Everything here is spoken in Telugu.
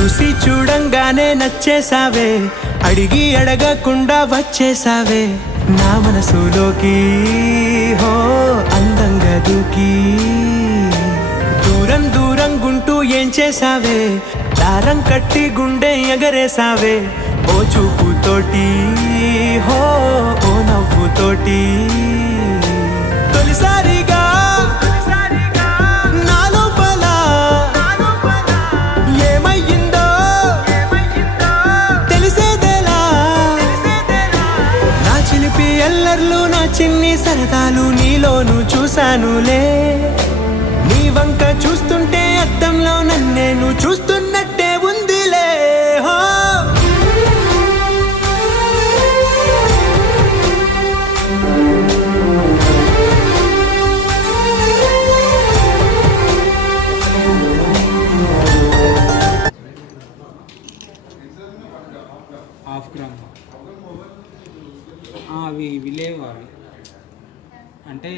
చూసి చూడంగానే నచ్చేసావే, అడిగి అడగకుండా వచ్చేసావే నా మనసులోకి. హో అందంగా దూకి దూరం దూరం గుంటూ ఏం చేసావే, దారం కట్టి గుండె ఎగరేసావే ఓ చూపుతోటి. హో ఓ నవ్వుతోటి తొలిసారిగా నా లోపల ఏమయ్యిందో తెలిసేదేలా. నా చిలిపి ఎల్లర్లు నా చిన్ని సరదాలు నీలోను చూశానులే. నీ వంక చూస్తుంటే అద్దంలో నన్నేను చూస్తున్నట్టే ఉందిలే. హో హాఫ్ గ్రామ్ అవి లేవు, అవి అంటే